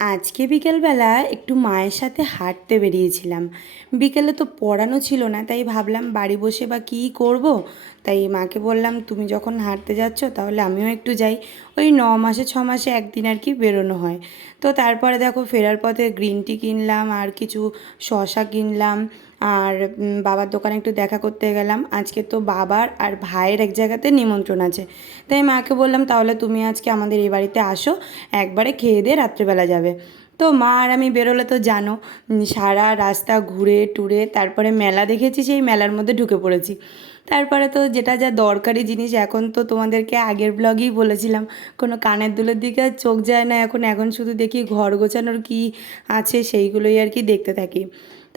আজকে বিকেলবেলা একটু মায়ের সাথে হাঁটতে বেরিয়েছিলাম। বিকেলে তো পড়ানো ছিল না, তাই ভাবলাম বাড়ি বসে বা কী করব? তাই মাকে বললাম, তুমি যখন হাঁটতে যাচ্ছ তাহলে আমিও একটু যাই। ওই ন মাসে, ছ মাসে একদিন আর কি বেরোনো হয়। তো তারপরে দেখো ফেরার পথে গ্রিন টি কিনলাম, আর কিছু শশা কিনলাম আর বাবার দোকানে একটু দেখা করতে গেলাম। আজকে তো বাবার আর ভাইয়ের এক জায়গাতে নিমন্ত্রণ আছে। তাই মাকে বললাম, তাহলে তুমি আজকে আমাদের এই বাড়িতে আসো, একবারে খেয়ে দিয়ে রাত্রেবেলা যাবে। তো মা আর আমি বেরোলে তো জানো সারা রাস্তা ঘুরে টুরে তারপরে মেলা দেখেছি, সেই মেলার মধ্যে ঢুকে পড়েছি। তারপরে তো যেটা যা দরকারি জিনিস, এখন তো তোমাদেরকে আগের ব্লগেই বলেছিলাম, কোনো কানের দুলের দিকে চোখ যায় না। এখন এখন শুধু দেখি ঘর গোছানোর কি আছে, সেইগুলোই আর কি দেখতে থাকি।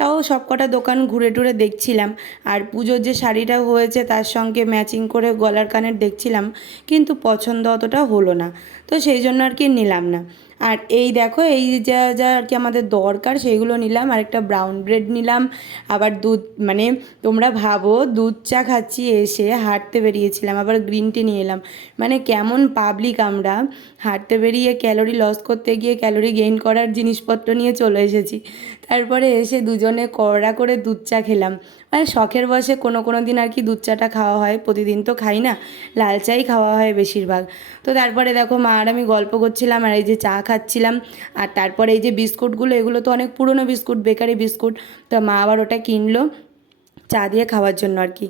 তাও সব কটা দোকান ঘুরে টুরে দেখছিলাম। আর পুজোর যে শাড়িটা হয়েছে তার সঙ্গে ম্যাচিং করে গলার কানের দেখছিলাম, কিন্তু পছন্দ অতটা হলো না। তো সেই জন্য আর কি নিলাম না। আর এই দেখো, এই যা যা আর কি আমাদের দরকার, সেইগুলো নিলাম। আর একটা ব্রাউন ব্রেড নিলাম। আবার দুধ মানে তোমরা ভাবো, দুধ চা খাচ্ছি এসে হাঁটতে বেরিয়েছিলাম, আবার গ্রিন টি নিয়ে এলাম। মানে কেমন পাবলিক আমরা, হাঁটতে বেরিয়ে ক্যালোরি লস করতে গিয়ে ক্যালোরি গেইন করার জিনিসপত্র নিয়ে চলে এসেছি। তারপরে এসে দুজনে কড়া করে দুধ চা খেলাম। মানে শখের বসে কোনো কোনো দিন আর কি দুধ চাটা খাওয়া হয়, প্রতিদিন তো খাই না, লাল চাই খাওয়া হয় বেশিরভাগ। তো তারপরে দেখো মা আর আমি গল্প করছিলাম, আর এই যে চা খাচ্ছিলাম। আর তারপরে এই যে বিস্কুটগুলো, এগুলো তো অনেক পুরনো বিস্কুট, বেকারি বিস্কুট। তো মা আবার ওটা কিনলো চা দিয়ে খাওয়ার জন্য আর কি।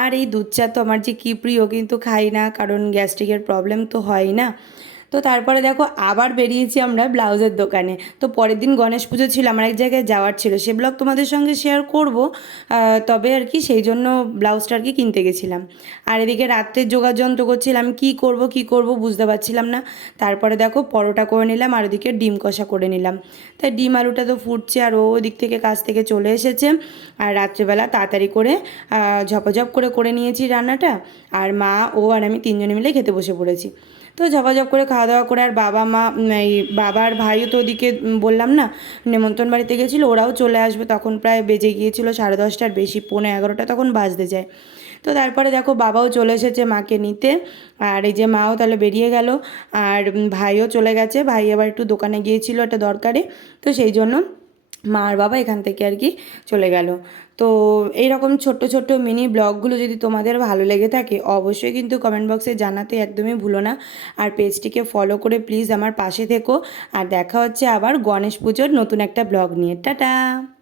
আর এই দুধ চা তো আমার যে কী প্রিয়, কিন্তু খাই না, কারণ গ্যাস্ট্রিকের প্রবলেম তো হয় না। তো তারপরে দেখো আবার বেরিয়েছি আমরা ব্লাউজের দোকানে। তো পরের দিন গণেশ পুজো ছিল, আমার এক জায়গায় যাওয়ার ছিল। সে ব্লগ তোমাদের সঙ্গে শেয়ার করব তবে আর কি সেই জন্য ব্লাউজটা আর কি কিনতে গেছিলাম। আর এদিকে রাত্রে যোগাযন্ত্র করছিলাম, কি করব কি করব বুঝতে পারছিলাম না। তারপরে দেখো পরোটা করে নিলাম, আর ওদিকে ডিম কষা করে নিলাম। তাই ডিম আলুটা তো ফুটছে, আর ও ওদিক থেকে কাছ থেকে চলে এসেছে। আর রাত্রেবেলা তাড়াতাড়ি করে ঝপাঝপ করে করে নিয়েছি রান্নাটা। আর মা, ও আর আমি তিনজনে মিলে খেতে বসে পড়েছি। তো ঝপাঝপ করে খাওয়া দাওয়া করে আর বাবা মা এই বাবার ভাইও তো ওদিকে বললাম না, নেমন্তন্ন বাড়িতে গেছিল, ওরাও চলে আসবে। তখন প্রায় বেজে গিয়েছিল সাড়ে দশটার বেশি, পৌনে এগারোটা তখন বাজতে যায়। তো তারপরে দেখো বাবাও চলে এসেছে মাকে নিতে, আর এই যে মাও তাহলে বেরিয়ে গেল, আর ভাইও চলে গেছে। ভাই আবার একটু দোকানে গিয়েছিল একটা দরকারে, তো সেই জন্য মা আর বাবা এখান থেকে আর কি চলে গেল। তো এইরকম ছোট্ট ছোট্ট মিনি ব্লগগুলো যদি তোমাদের ভালো লেগে থাকে, অবশ্যই কিন্তু কমেন্ট বক্সে জানাতে একদমই ভুলো না। আর পেজটিকে ফলো করে প্লিজ আমার পাশে থেকো। আর দেখা হচ্ছে আবার গণেশ পুজোর নতুন একটা ব্লগ নিয়ে। টাটা!